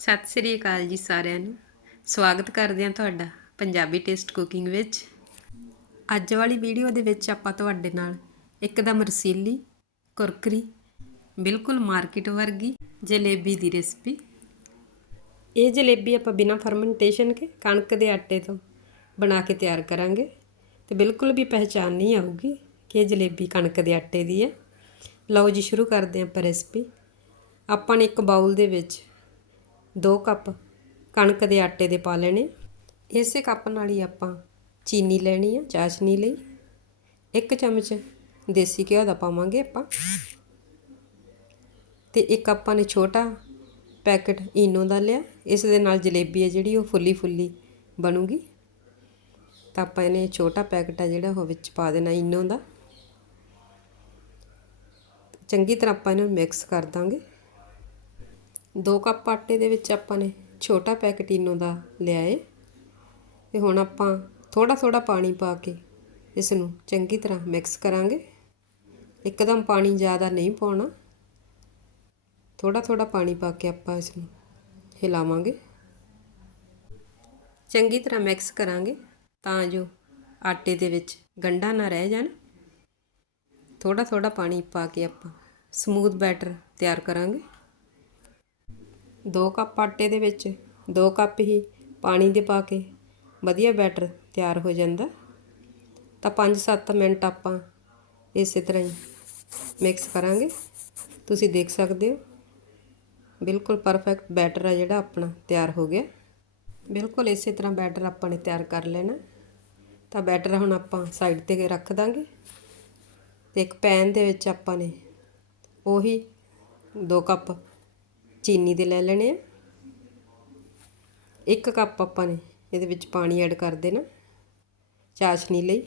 ਸਤਿ ਸ੍ਰੀ ਅਕਾਲ ਜੀ ਸਾਰਿਆਂ ਨੂੰ। ਸਵਾਗਤ ਕਰਦੇ ਹਾਂ ਤੁਹਾਡਾ ਪੰਜਾਬੀ ਟੇਸਟ ਕੁਕਿੰਗ ਵਿੱਚ। ਅੱਜ ਵਾਲੀ ਵੀਡੀਓ ਦੇ ਵਿੱਚ ਆਪਾਂ ਤੁਹਾਡੇ ਨਾਲ ਇੱਕਦਮ ਰਸੀਲੀ, ਕੁਰਕਰੀ, ਬਿਲਕੁਲ ਮਾਰਕੀਟ ਵਰਗੀ ਜਲੇਬੀ ਦੀ ਰੈਸਪੀ। ਇਹ ਜਲੇਬੀ ਆਪਾਂ ਬਿਨਾਂ ਫਰਮੈਂਟੇਸ਼ਨ ਕੇ ਕਣਕ ਦੇ ਆਟੇ ਤੋਂ ਬਣਾ ਕੇ ਤਿਆਰ ਕਰਾਂਗੇ ਤੇ ਬਿਲਕੁਲ ਵੀ ਪਹਿਚਾਨ ਨਹੀਂ ਆਊਗੀ ਕਿ ਇਹ ਜਲੇਬੀ ਕਣਕ ਦੇ ਆਟੇ ਦੀ ਹੈ। ਲਓ ਜੀ, ਸ਼ੁਰੂ ਕਰਦੇ ਹਾਂ ਆਪਾਂ ਰੈਸਪੀ। ਆਪਾਂ ਨੇ ਇੱਕ ਬਾਉਲ ਦੇ ਵਿੱਚ 2 ਕੱਪ ਕਣਕ ਦੇ ਆਟੇ ਦੇ ਪਾ ਲੈਣੇ। ਇਸੇ ਕੱਪ ਨਾਲ ਹੀ ਆਪਾਂ ਚੀਨੀ ਲੈਣੀ ਆ, ਚਾਸ਼ਨੀ ਲਈ। ਇੱਕ ਚਮਚ ਦੇਸੀ ਘਿਓ ਦਾ ਪਾਵਾਂਗੇ ਆਪਾਂ। ਤੇ ਇੱਕ ਆਪਾਂ ਨੇ ਛੋਟਾ ਪੈਕਟ ਈਨੋ ਦਾ ਲਿਆ। ਇਸ ਦੇ ਨਾਲ ਜਲੇਬੀ ਹੈ ਜਿਹੜੀ, ਉਹ ਫੁੱਲੀ ਫੁੱਲੀ ਬਣੂਗੀ। ਤਾਂ ਆਪਾਂ ਇਹਨੇ ਛੋਟਾ ਪੈਕਟ ਆ ਜਿਹੜਾ, ਉਹ ਵਿੱਚ ਪਾ ਦੇਣਾ ਈਨੋ ਦਾ। ਚੰਗੀ ਤਰ੍ਹਾਂ ਆਪਾਂ ਇਹਨੂੰ ਮਿਕਸ ਕਰ ਦਾਂਗੇ। 2 ਕੱਪ ਆਟੇ ਦੇ ਵਿੱਚ ਆਪਾਂ ਨੇ ਛੋਟਾ ਪੈਕਟ ਦਾ ਲਿਆ ਏ ਤੇ ਹੁਣ ਆਪਾਂ ਥੋੜਾ ਥੋੜਾ ਪਾਣੀ ਪਾ ਕੇ ਇਸ ਨੂੰ ਚੰਗੀ ਤਰ੍ਹਾਂ ਮਿਕਸ ਕਰਾਂਗੇ। ਇੱਕਦਮ ਪਾਣੀ ਜ਼ਿਆਦਾ ਨਹੀਂ ਪਾਉਣਾ। ਥੋੜਾ ਥੋੜਾ ਪਾਣੀ ਪਾ ਕੇ ਆਪਾਂ ਇਸ ਨੂੰ ਹਿਲਾਵਾਂਗੇ। ਚੰਗੀ ਤਰ੍ਹਾਂ ਮਿਕਸ ਕਰਾਂਗੇ ਤਾਂ ਜੋ ਆਟੇ ਦੇ ਵਿੱਚ ਗੰਢਾ ਨਾ ਰਹਿ ਜਾਣ। ਥੋੜਾ ਥੋੜਾ ਪਾਣੀ ਪਾ ਕੇ ਆਪਾਂ ਸਮੂਥ ਬੈਟਰ ਤਿਆਰ ਕਰਾਂਗੇ। 2 ਕੱਪ ਆਟੇ ਦੇ ਵਿੱਚ 2 ਕੱਪ ਹੀ ਪਾਣੀ ਦੇ ਪਾ ਕੇ। ਵਧੀਆ ਬੈਟਰ ਤਿਆਰ ਹੋ ਜਾਂਦਾ। ਤਾਂ 5-7 ਮਿੰਟ ਆਪਾਂ ਇਸੇ ਤਰ੍ਹਾਂ ਹੀ ਮਿਕਸ ਕਰਾਂਗੇ। ਤੁਸੀਂ ਦੇਖ ਸਕਦੇ ਹੋ। ਬਿਲਕੁਲ ਪਰਫੈਕਟ ਬੈਟਰ ਆ ਜਿਹੜਾ ਆਪਣਾ ਤਿਆਰ ਹੋ ਗਿਆ। ਬਿਲਕੁਲ ਇਸੇ ਤਰ੍ਹਾਂ ਬੈਟਰ ਆਪਾਂ ਨੇ ਤਿਆਰ ਕਰ ਲੈਣਾ। ਤਾਂ ਬੈਟਰ ਹੁਣ ਆਪਾਂ ਸਾਈਡ ਤੇ ਰੱਖ ਦਾਂਗੇ। ਤੇ ਇੱਕ ਪੈਨ ਦੇ ਵਿੱਚ ਆਪਾਂ ਨੇ ਉਹੀ 2 ਕੱਪ ਚੀਨੀ ਦੇ ਲੈ ਲੈਣੇ ਆ। ਇੱਕ ਕੱਪ ਆਪਾਂ ਨੇ ਇਹਦੇ ਵਿੱਚ ਪਾਣੀ ਐਡ ਕਰ ਦੇਣਾ ਚਾਸ਼ਨੀ ਲਈ।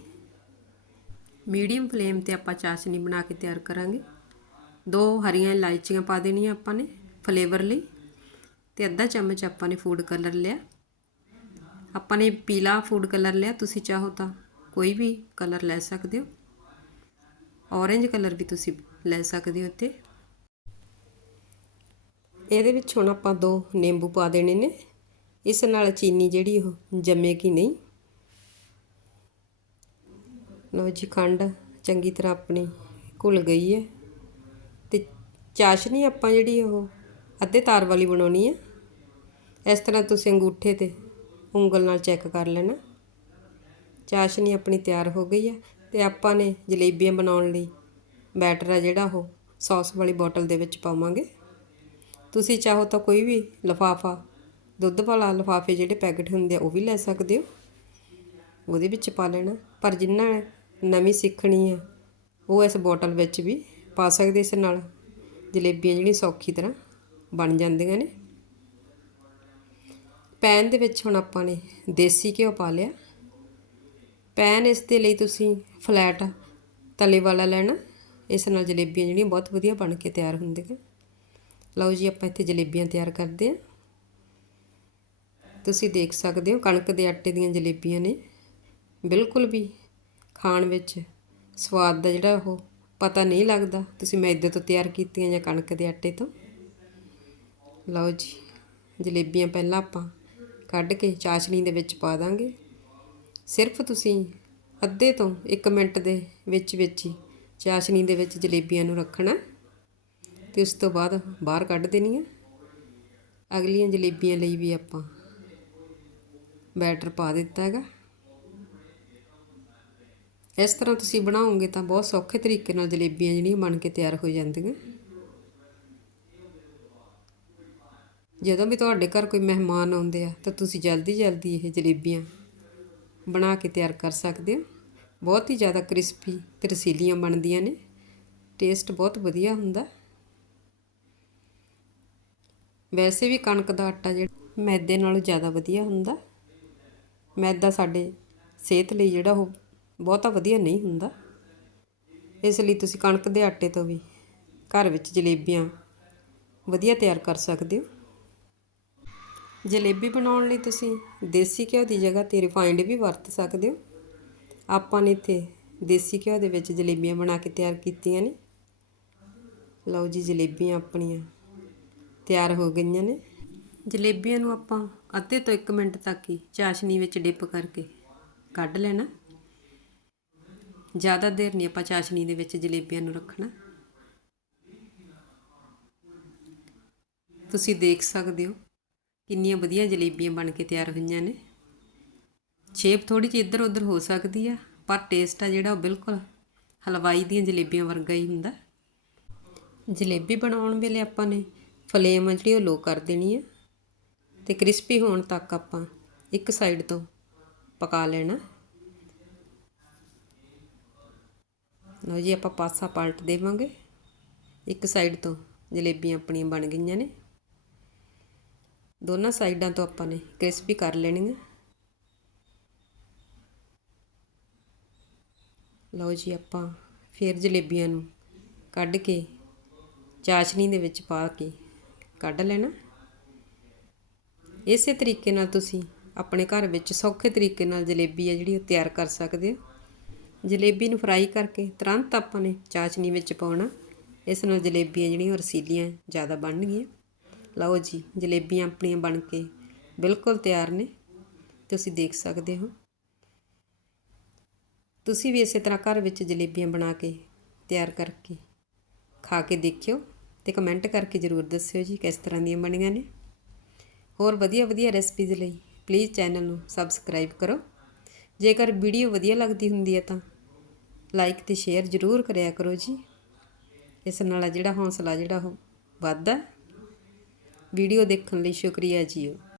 ਮੀਡੀਅਮ ਫਲੇਮ ਤੇ ਆਪਾਂ ਚਾਸ਼ਨੀ ਬਣਾ ਕੇ ਤਿਆਰ ਕਰਾਂਗੇ। ਦੋ ਹਰੀਆਂ ਇਲਾਇਚੀਆਂ ਪਾ ਦੇਣੀਆਂ ਆਪਾਂ ਨੇ ਫਲੇਵਰ ਲਈ ਤੇ ਅੱਧਾ ਚਮਚ ਆਪਾਂ ਨੇ ਫੂਡ ਕਲਰ ਲਿਆ। ਆਪਾਂ ਨੇ ਪੀਲਾ ਫੂਡ ਕਲਰ ਲਿਆ, ਤੁਸੀਂ ਚਾਹੋ ਤਾਂ ਕੋਈ ਵੀ ਕਲਰ ਲੈ ਸਕਦੇ ਹੋ। ਔਰੇਂਜ ਕਲਰ ਵੀ ਤੁਸੀਂ ਲੈ ਸਕਦੇ ਹੋ ਤੇ ਇਹਦੇ ਵਿੱਚ ਹੁਣ ਆਪਾਂ ਦੋ ਨਿੰਬੂ ਪਾ ਦੇਣੇ ਨੇ। ਇਸ ਨਾਲ ਚੀਨੀ ਜਿਹੜੀ ਉਹ ਜੰਮੇਗੀ ਨਹੀਂ। ਲਓ ਜੀ, ਖੰਡ ਚੰਗੀ ਤਰ੍ਹਾਂ ਆਪਣੀ ਘੁਲ ਗਈ ਹੈ। ਤੇ ਚਾਸ਼ਨੀ ਆਪਾਂ ਜਿਹੜੀ ਉਹ ਅੱਧੇ ਤਾਰ ਵਾਲੀ ਬਣਾਉਣੀ ਹੈ। ਇਸ ਤਰ੍ਹਾਂ ਤੁਸੀਂ ਅੰਗੂਠੇ ਤੇ ਉਂਗਲ ਨਾਲ ਚੈੱਕ ਕਰ ਲੈਣਾ। ਚਾਸ਼ਨੀ ਆਪਣੀ ਤਿਆਰ ਹੋ ਗਈ ਹੈ ਤੇ ਆਪਾਂ ਨੇ ਜਲੇਬੀਆਂ ਬਣਾਉਣ ਲਈ ਬੈਟਰ ਆ ਜਿਹੜਾ ਉਹ ਸੌਸ ਵਾਲੀ ਬੋਟਲ ਦੇ ਵਿੱਚ ਪਾਵਾਂਗੇ। ਤੁਸੀਂ ਚਾਹੋ ਤਾਂ ਕੋਈ ਵੀ ਲਫਾਫਾ, ਦੁੱਧ ਵਾਲਾ ਲਫਾਫੇ ਜਿਹੜੇ ਪੈਕਟ ਹੁੰਦੇ ਆ, ਉਹ ਵੀ ਲੈ ਸਕਦੇ ਹੋ। ਉਹਦੇ ਵਿੱਚ ਪਾ ਲੈਣਾ। ਪਰ ਜਿੰਨਾ ਨਵੀਂ ਸਿੱਖਣੀ ਆ, ਉਹ ਇਸ ਬੋਟਲ ਵਿੱਚ ਵੀ ਪਾ ਸਕਦੇ ਇਸ ਨਾਲ। ਜਲੇਬੀਆਂ ਜਿਹੜੀਆਂ ਸੌਖੀ ਤਰ੍ਹਾਂ ਬਣ ਜਾਂਦੀਆਂ ਨੇ। ਪੈਨ ਦੇ ਵਿੱਚ ਹੁਣ ਆਪਾਂ ਨੇ ਦੇਸੀ ਘਿਓ ਪਾ ਲਿਆ। ਪੈਨ ਇਸ ਦੇ ਲਈ ਤੁਸੀਂ ਫਲੈਟ ਤਲੇ ਵਾਲਾ ਲੈਣਾ। ਇਸ ਨਾਲ ਜਲੇਬੀਆਂ ਜਿਹੜੀਆਂ ਬਹੁਤ ਵਧੀਆ ਬਣ ਕੇ ਤਿਆਰ ਹੁੰਦੀਆਂ। ਲਓ ਜੀ, ਆਪਾਂ ਇੱਥੇ ਜਲੇਬੀਆਂ ਤਿਆਰ ਕਰਦੇ ਹਾਂ। ਤੁਸੀਂ ਦੇਖ ਸਕਦੇ ਹੋ, ਕਣਕ ਦੇ ਆਟੇ ਦੀਆਂ ਜਲੇਬੀਆਂ ਨੇ। ਬਿਲਕੁਲ ਵੀ ਖਾਣ ਵਿੱਚ ਸਵਾਦ ਦਾ ਜਿਹੜਾ ਉਹ ਪਤਾ ਨਹੀਂ ਲੱਗਦਾ। ਤੁਸੀਂ ਮੈਦੇ ਤੋਂ ਤਿਆਰ ਕੀਤੀਆਂ ਜਾਂ ਕਣਕ ਦੇ ਆਟੇ ਤੋਂ। ਲਓ ਜੀ, ਜਲੇਬੀਆਂ ਪਹਿਲਾਂ ਆਪਾਂ ਕੱਢ ਕੇ ਚਾਸ਼ਨੀ ਦੇ ਵਿੱਚ ਪਾ ਦਾਂਗੇ। ਸਿਰਫ ਤੁਸੀਂ ਅੱਧੇ ਤੋਂ 1 ਮਿੰਟ ਦੇ ਵਿੱਚ ਵਿੱਚ ਹੀ ਚਾਸ਼ਨੀ ਦੇ ਵਿੱਚ ਜਲੇਬੀਆਂ ਨੂੰ ਰੱਖਣਾ। ਅਤੇ ਉਸ ਤੋਂ ਬਾਅਦ ਬਾਹਰ ਕੱਢ ਦੇਣੀ ਹੈ ਅਗਲੀਆਂ ਜਲੇਬੀਆਂ ਲਈ ਵੀ ਆਪਾਂ ਬੈਟਰ ਪਾ ਦਿੱਤਾ ਹੈਗਾ। ਇਸ ਤਰ੍ਹਾਂ ਤੁਸੀਂ ਬਣਾਓਗੇ ਤਾਂ ਬਹੁਤ ਸੌਖੇ ਤਰੀਕੇ ਨਾਲ ਜਲੇਬੀਆਂ ਜਿਹੜੀਆਂ ਬਣ ਕੇ ਤਿਆਰ ਹੋ ਜਾਂਦੀਆਂ। ਜਦੋਂ ਵੀ ਤੁਹਾਡੇ ਘਰ ਕੋਈ ਮਹਿਮਾਨ ਆਉਂਦੇ ਆ ਤਾਂ ਤੁਸੀਂ ਜਲਦੀ ਜਲਦੀ ਇਹ ਜਲੇਬੀਆਂ ਬਣਾ ਕੇ ਤਿਆਰ ਕਰ ਸਕਦੇ ਹੋ। ਬਹੁਤ ਹੀ ਜ਼ਿਆਦਾ ਕ੍ਰਿਸਪੀ ਤੇ ਰਸੀਲੀਆਂ ਬਣਦੀਆਂ ਨੇ। ਟੇਸਟ ਬਹੁਤ ਵਧੀਆ ਹੁੰਦਾ। ਵੈਸੇ ਵੀ ਕਣਕ ਦਾ ਆਟਾ ਜਿਹੜਾ ਮੈਦੇ ਨਾਲੋਂ ਜ਼ਿਆਦਾ ਵਧੀਆ ਹੁੰਦਾ। ਮੈਦਾ ਸਾਡੇ ਸਿਹਤ ਲਈ ਜਿਹੜਾ ਉਹ ਬਹੁਤਾ ਵਧੀਆ ਨਹੀਂ ਹੁੰਦਾ। ਇਸ ਲਈ ਤੁਸੀਂ ਕਣਕ ਦੇ ਆਟੇ ਤੋਂ ਵੀ ਘਰ ਵਿੱਚ ਜਲੇਬੀਆਂ ਵਧੀਆ ਤਿਆਰ ਕਰ ਸਕਦੇ ਹੋ। ਜਲੇਬੀ ਬਣਾਉਣ ਲਈ ਤੁਸੀਂ ਦੇਸੀ ਘਿਓ ਦੀ ਜਗ੍ਹਾ ਤੇ ਰਿਫਾਈਨਡ ਵੀ ਵਰਤ ਸਕਦੇ ਹੋ। ਆਪਾਂ ਨੇ ਇੱਥੇ ਦੇਸੀ ਘਿਓ ਦੇ ਵਿੱਚ ਜਲੇਬੀਆਂ ਬਣਾ ਕੇ ਤਿਆਰ ਕੀਤੀਆਂ ਨੇ। ਲਓ ਜੀ ਜਲੇਬੀਆਂ ਆਪਣੀਆਂ। ਤਿਆਰ ਹੋ ਗਈਆਂ ਨੇ। ਜਲੇਬੀਆਂ ਨੂੰ ਆਪਾਂ ਅੱਧੇ ਤੋਂ 1 ਮਿੰਟ ਤੱਕ ਹੀ ਚਾਸ਼ਨੀ ਵਿੱਚ ਡਿਪ ਕਰਕੇ ਕੱਢ ਲੈਣਾ। ਜ਼ਿਆਦਾ ਦੇਰ ਨਹੀਂ ਆਪਾਂ ਚਾਸ਼ਨੀ ਦੇ ਵਿੱਚ ਜਲੇਬੀਆਂ ਨੂੰ ਰੱਖਣਾ। ਤੁਸੀਂ ਦੇਖ ਸਕਦੇ ਹੋ ਕਿੰਨੀਆਂ ਵਧੀਆ ਜਲੇਬੀਆਂ ਬਣ ਕੇ ਤਿਆਰ ਹੋਈਆਂ ਨੇ। ਸ਼ੇਪ ਥੋੜੀ ਜਿਹੀ ਇੱਧਰ ਉੱਧਰ ਹੋ ਸਕਦੀ ਆ, ਪਰ ਟੇਸਟ ਆ ਜਿਹੜਾ ਉਹ ਬਿਲਕੁਲ ਹਲਵਾਈ ਦੀਆਂ ਜਲੇਬੀਆਂ ਵਰਗਾ ਹੀ ਹੁੰਦਾ। ਜਲੇਬੀ ਬਣਾਉਣ ਵੇਲੇ ਆਪਾਂ ਨੇ ਫਲੇਮ ਆ ਜਿਹੜੀ ਉਹ ਲੋ ਕਰ ਦੇਣੀ ਆ। ਤੇ ਕ੍ਰਿਸਪੀ ਹੋਣ ਤੱਕ ਆਪਾਂ ਇੱਕ ਸਾਈਡ ਤੋਂ ਪਕਾ ਲੈਣਾ। ਲਓ ਜੀ, ਆਪਾਂ ਪਾਸਾ ਪਲਟ ਦੇਵਾਂਗੇ। ਇੱਕ ਸਾਈਡ ਤੋਂ ਜਲੇਬੀਆਂ ਆਪਣੀਆਂ ਬਣ ਗਈਆਂ ਨੇ। ਦੋਨਾਂ ਸਾਈਡਾਂ ਤੋਂ ਆਪਾਂ ਨੇ ਕ੍ਰਿਸਪੀ ਕਰ ਲੈਣੀਆਂ। ਲਓ ਜੀ, ਆਪਾਂ ਫਿਰ ਜਲੇਬੀਆਂ ਨੂੰ ਕੱਢ ਕੇ ਚਾਸ਼ਨੀ ਦੇ ਵਿੱਚ ਪਾ ਕੇ ਕੱਢ ਲੈਣਾ। ਇਸੇ ਤਰੀਕੇ ਨਾਲ ਤੁਸੀਂ ਆਪਣੇ ਘਰ ਵਿੱਚ ਸੌਖੇ ਤਰੀਕੇ ਨਾਲ ਜਲੇਬੀ ਆ ਜਿਹੜੀ ਉਹ ਤਿਆਰ ਕਰ ਸਕਦੇ ਹੋ। ਜਲੇਬੀ ਨੂੰ ਫਰਾਈ ਕਰਕੇ ਤੁਰੰਤ ਆਪਾਂ ਨੇ ਚਾਸ਼ਨੀ ਵਿੱਚ ਪਾਉਣਾ। ਇਸ ਨਾਲ ਜਲੇਬੀਆਂ ਜਿਹੜੀਆਂ ਉਹ ਰਸੀਲੀਆਂ ਜ਼ਿਆਦਾ ਬਣਨਗੀਆਂ। ਲਓ ਜੀ, ਜਲੇਬੀਆਂ ਆਪਣੀਆਂ ਬਣ ਕੇ ਬਿਲਕੁਲ ਤਿਆਰ ਨੇ। ਤੁਸੀਂ ਦੇਖ ਸਕਦੇ ਹੋ। ਤੁਸੀਂ ਵੀ ਇਸੇ ਤਰ੍ਹਾਂ ਘਰ ਵਿੱਚ ਜਲੇਬੀਆਂ ਬਣਾ ਕੇ ਤਿਆਰ ਕਰਕੇ ਖਾ ਕੇ ਦੇਖਿਓ। ਤੇ ਕਮੈਂਟ ਕਰਕੇ ਜ਼ਰੂਰ ਦੱਸਿਓ ਜੀ ਕਿਸ ਤਰ੍ਹਾਂ ਦੀਆਂ ਬਣੀਆਂ ਨੇ। ਹੋਰ ਵਧੀਆ ਵਧੀਆ ਰੈਸਪੀਜ਼ ਲਈ ਪਲੀਜ਼ ਚੈਨਲ ਨੂੰ ਸਬਸਕ੍ਰਾਈਬ ਕਰੋ। ਜੇਕਰ ਵੀਡੀਓ ਵਧੀਆ ਲੱਗਦੀ ਹੁੰਦੀ ਹੈ ਤਾਂ ਲਾਈਕ ਤੇ ਸ਼ੇਅਰ ਜ਼ਰੂਰ ਕਰਿਆ ਕਰੋ ਜੀ। ਇਸ ਨਾਲ ਜਿਹੜਾ ਹੌਸਲਾ ਜਿਹੜਾ ਉਹ ਵੱਧਦਾ ਵੀਡੀਓ ਦੇਖਣ ਲਈ ਸ਼ੁਕਰੀਆ ਜੀਓ